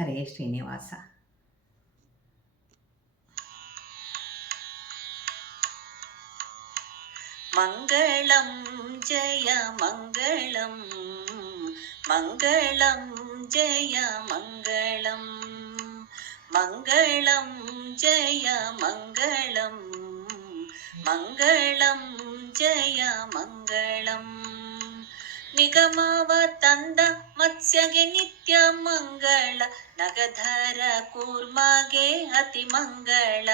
ಹರೇ ಶ್ರೀನಿವಾಸ. ಮಂಗಳಂ ಜಯ ಮಂಗಳಂ, ಮಂಗಳಂ ಜಯ ಮಂಗಳಂ, ಮಂಗಳಂ ಜಯ ಮಂಗಳಂ, ಮಂಗಳಂ ಜಯ ಮಂಗಳಂ. ನಿಗಮವ ತಂದ ಮತ್ಸ್ಯಗೆ ನಿತ್ಯ ಮಂಗಳ, ನಗಧರ ಕೂರ್ಮಗೆ ಅತಿ ಮಂಗಳ.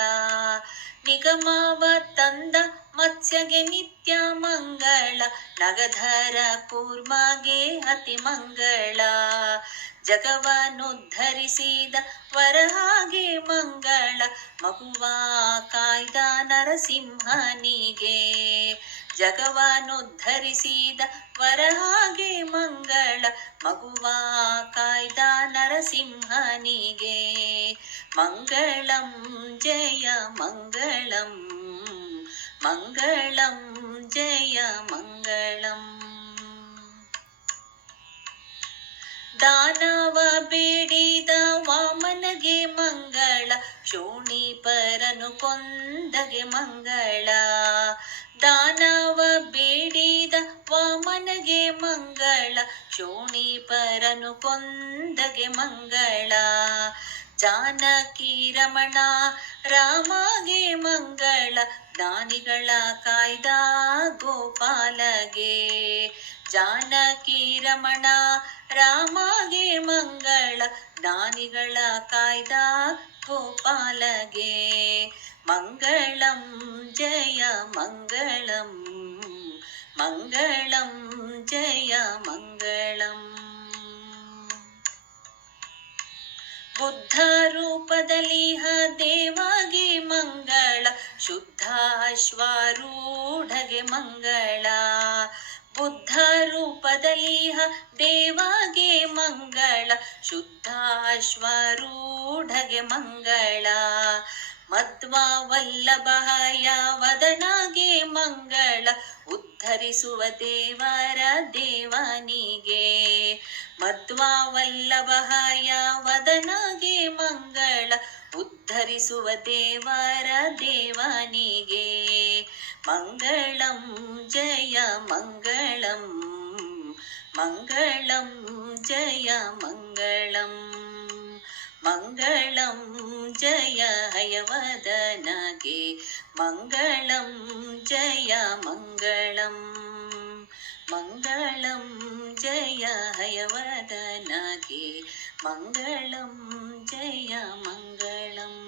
ನಿಗಮವ ತಂದ ಮತ್ಸ್ಯಗೆ ನಿತ್ಯ ಮಂಗಳ, ನಗಧರ ಕೂರ್ಮಗೆ ಅತಿ ಮಂಗಳ. ಜಗವನ್ನುದ್ಧರಿಸಿದ ವರಹಾಗೆ ಮಂಗಳ, ಮಗುವ ಕಾಯ್ದ ನರಸಿಂಹನಿಗೆ. ಜಗವನ್ನುದ್ಧರಿಸಿದ ವರಹಾಗೆ ಮಂಗಳ, ಮಗುವ ಕಾಯ್ದ ನರಸಿಂಹನಿಗೆ. ಮಂಗಳಂ ಜಯ ಮಂಗಳಂ, ಮಂಗಳಂ ಜಯ ಮಂಗಳಂ. ದಾನವ ಬೇಡಿದ ವಾಮನಗೆ ಮಂಗಳ, ಶೋಣಿಪರನು ಕೊಂದಗೆ ಮಂಗಳ. ದಾನವ ಬೇಡಿದ ವಾಮನಗೆ ಮಂಗಳ, ಶೋಣಿಪರನು ಕೊಂದಗೆ ಮಂಗಳ. ಜಾನಕಿ ರಮಣ ರಾಮಗೆ ಮಂಗಳ, ಜ್ಞಾನಿಗಳ ಕಾಯ್ದ ಗೋಪಾಲಗೆ. ಜಾನಕಿ ರಮಣ ರಾಮಗೆ ಮಂಗಳ, ಜ್ಞಾನಿಗಳ ಕಾಯ್ದ ಗೋಪಾಲಗೆ. ಮಂಗಳಂ ಜಯ ಮಂಗಳಂ, ಮಂಗಳಂ ಜಯ ಮಂಗಳಂ. ಬುದ್ಧ ರೂಪದಲ್ಲಿ ದೇವಗೆ ಮಂಗಳ, ಶುದ್ಧ ಅಶ್ವಾರೂಢಗೆ ಮಂಗಳ. ಬುದ್ಧ ರೂಪದಲ್ಲಿ ದೇವಗೆ ಮಂಗಳ, ಶುದ್ಧ ಅಶ್ವಾರೂಢಗೆ ಮಂಗಳ. ಮಧ್ವ ವಲ್ಲಭಯ ವದನಗೆ ಮಂಗಳ, ಉದ್ಧರಿಸುವ ದೇವರ ದೇವನಿಗೆ. ಮಧ್ವ ವಲ್ಲಭಯ ವದನಗೆ ಮಂಗಳ, ಉದ್ಧರಿಸುವ ದೇವರ ದೇವನಿಗೆ. ಮಂಗಳಂ ಜಯ ಮಂಗಳಂ, ಮಂಗಳಂ ಜಯ ಮಂಗಳಂ, ಮಂಗಳಂ ಜಯ ಹಯವದನಗೆ. ಮಂಗಳಂ ಜಯ ಮಂಗಳಂ, ಮಂಗಳಂ ಜಯ ಹಯವದನಗೆ. ಮಂಗಳಂ ಜಯ ಮಂಗಳಂ.